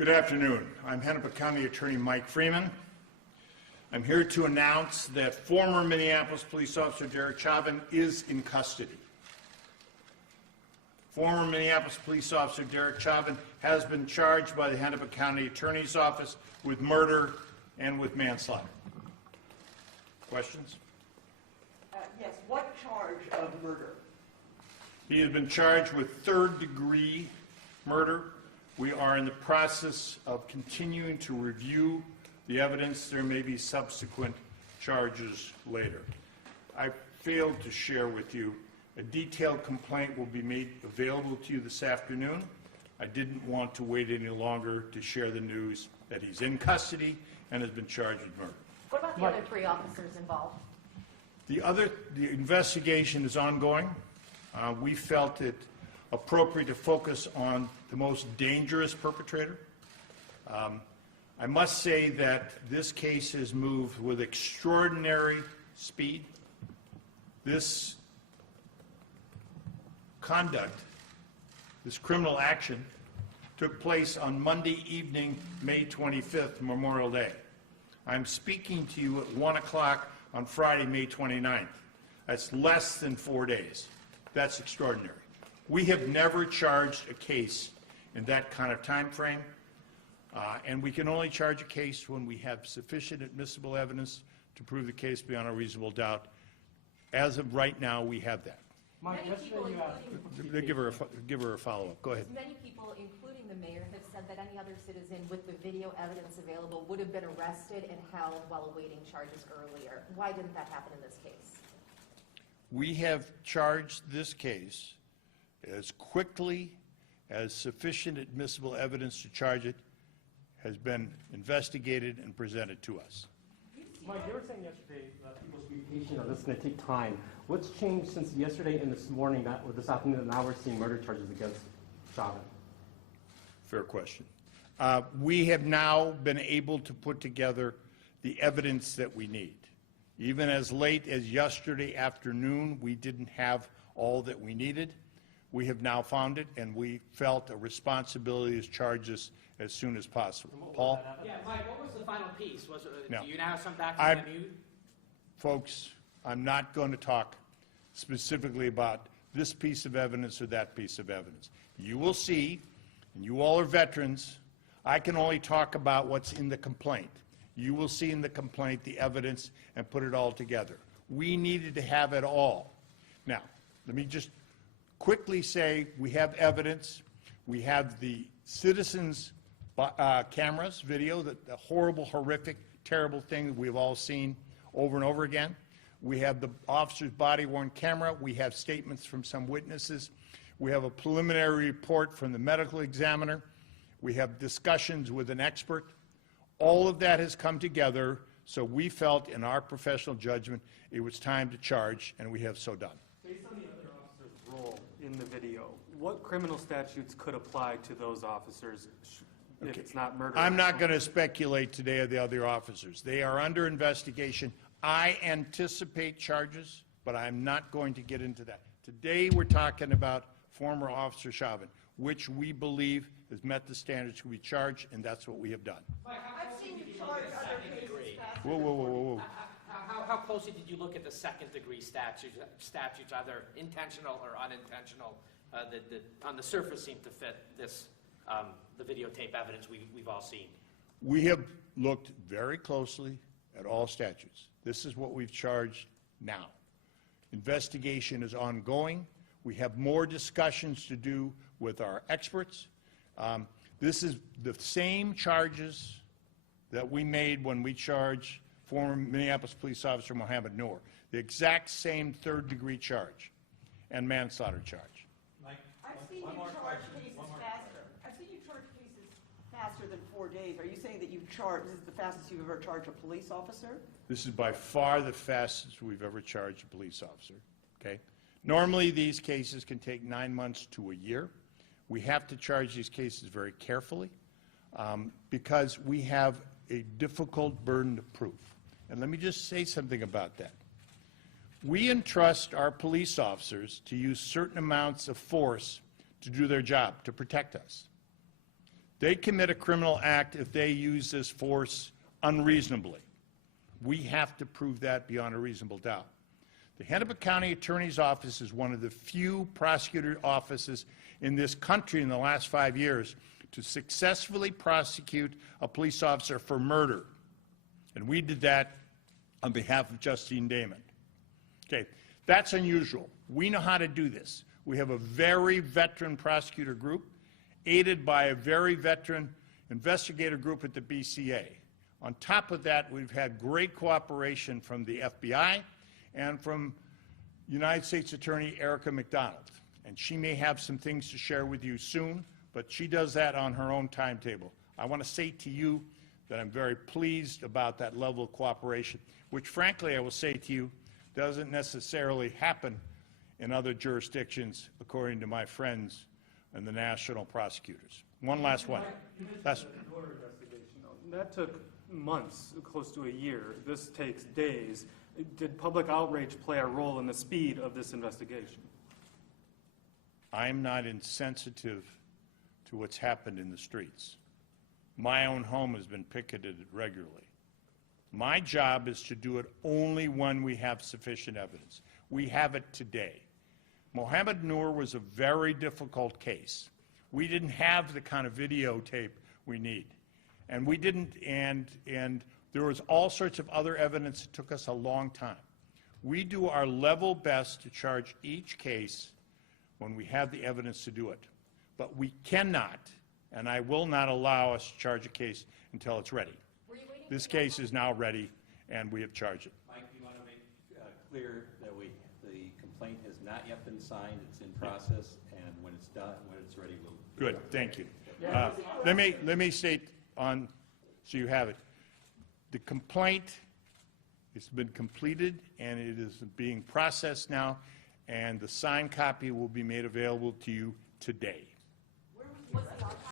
Good afternoon. I'm Hennepin County Attorney Mike Freeman. I'm here to announce that former Minneapolis police officer Derek Chauvin is in custody. Former Minneapolis police officer Derek Chauvin has been charged by the Hennepin County Attorney's Office with murder and with manslaughter. Questions? Yes, what charge of murder? He has been charged with third-degree murder. We are in the process of continuing to review the evidence. There may be subsequent charges later. I failed to share with you a detailed complaint will be made available to you this afternoon. I didn't want to wait any longer to share the news that he's in custody and has been charged with murder. What about the other three officers involved? The investigation is ongoing. We felt it appropriate to focus on the most dangerous perpetrator. I must say that this case has moved with extraordinary speed. This conduct, this criminal action, took place on Monday evening, May 25th, Memorial Day. I'm speaking to you at 1 o'clock on Friday, May 29th. That's less than 4 days. That's extraordinary. We have never charged a case in that kind of time frame, and we can only charge a case when we have sufficient admissible evidence to prove the case beyond a reasonable doubt. As of right now, we have that. Mike, Give her a follow-up. Go ahead. Many people, including the mayor, have said that any other citizen with the video evidence available would have been arrested and held while awaiting charges earlier. Why didn't that happen in this case? We have charged this case as quickly as sufficient admissible evidence to charge it has been investigated and presented to us. Mike, you were saying yesterday that people should be patient or this is going to take time. What's changed since yesterday and this morning, or this afternoon, that now we're seeing murder charges against Chauvin? Fair question. We have now been able to put together the evidence that we need. Even as late as yesterday afternoon, we didn't have all that we needed. We have now found it, and we felt a responsibility to charge this as soon as possible. Paul? Yeah, Mike, what was the final piece? Was it, No. do you now have some document that you... Folks, I'm not going to talk specifically about this piece of evidence or that piece of evidence. You will see, and you all are veterans, I can only talk about what's in the complaint. You will see in the complaint the evidence and put it all together. We needed to have it all. Now, let me just quickly say we have evidence. We have the citizens' cameras, video, the horrible, horrific, terrible thing that we've all seen over and over again. We have the officer's body-worn camera. We have statements from some witnesses. We have a preliminary report from the medical examiner. We have discussions with an expert. All of that has come together, so we felt in our professional judgment it was time to charge, and we have so done. Based on the other officer's role in the video, what criminal statutes could apply to those officers if it's not murder? I'm not going to speculate today of the other officers. They are under investigation. I anticipate charges, but I'm not going to get into that. Today we're talking about former Officer Chauvin, which we believe has met the standards to be charged, and that's what we have done. Mike, I've seen you charge other cases faster. Whoa, whoa, whoa, whoa, whoa. how closely did you look at the second-degree statutes, either intentional or unintentional, that on the surface seem to fit this, the videotape evidence we've all seen? We have looked very closely at all statutes. This is what we've charged now. Investigation is ongoing. We have more discussions to do with our experts. This is the same charges that we made when we charged former Minneapolis police officer Mohammed Noor. The exact same third-degree charge and manslaughter charge. I've seen you charge cases faster. I've seen you charge cases faster than 4 days. Are you saying that you've charged, this is the fastest you've ever charged a police officer? This is by far the fastest we've ever charged a police officer, okay? Normally, these cases can take 9 months to a year. We have to charge these cases very carefully because we have a difficult burden of proof. And let me just say something about that. We entrust our police officers to use certain amounts of force to do their job, to protect us. They commit a criminal act if they use this force unreasonably. We have to prove that beyond a reasonable doubt. The Hennepin County Attorney's Office is one of the few prosecutor offices in this country in the last 5 years to successfully prosecute a police officer for murder. And we did that on behalf of Justine Damon. Okay, that's unusual. We know how to do this. We have a very veteran prosecutor group, aided by a very veteran investigator group at the BCA. On top of that, we've had great cooperation from the FBI and from United States Attorney Erica McDonald. And she may have some things to share with you soon, but she does that on her own timetable. I want to say to you that I'm very pleased about that level of cooperation, which frankly I will say to you doesn't necessarily happen in other jurisdictions, according to my friends and the national prosecutors. One last one. That took months, close to a year. This takes days. Did public outrage play a role in the speed of this investigation? I'm not insensitive to what's happened in the streets. My own home has been picketed regularly. My job is to do it only when we have sufficient evidence. We have it today. Mohammed Noor was a very difficult case. We didn't have the kind of videotape we need. And we didn't, and there was all sorts of other evidence that took us a long time. We do our level best to charge each case when we have the evidence to do it. But we cannot, and I will not allow us to charge a case until it's ready. This case is now ready, and we have charged it. Mike, you want to make clear that the complaint has not yet been signed, it's in process, and when it's done, when it's ready, we'll... Good, thank you. Let me state on, so you have it. The complaint has been completed, and it is being processed now, and the signed copy will be made available to you today.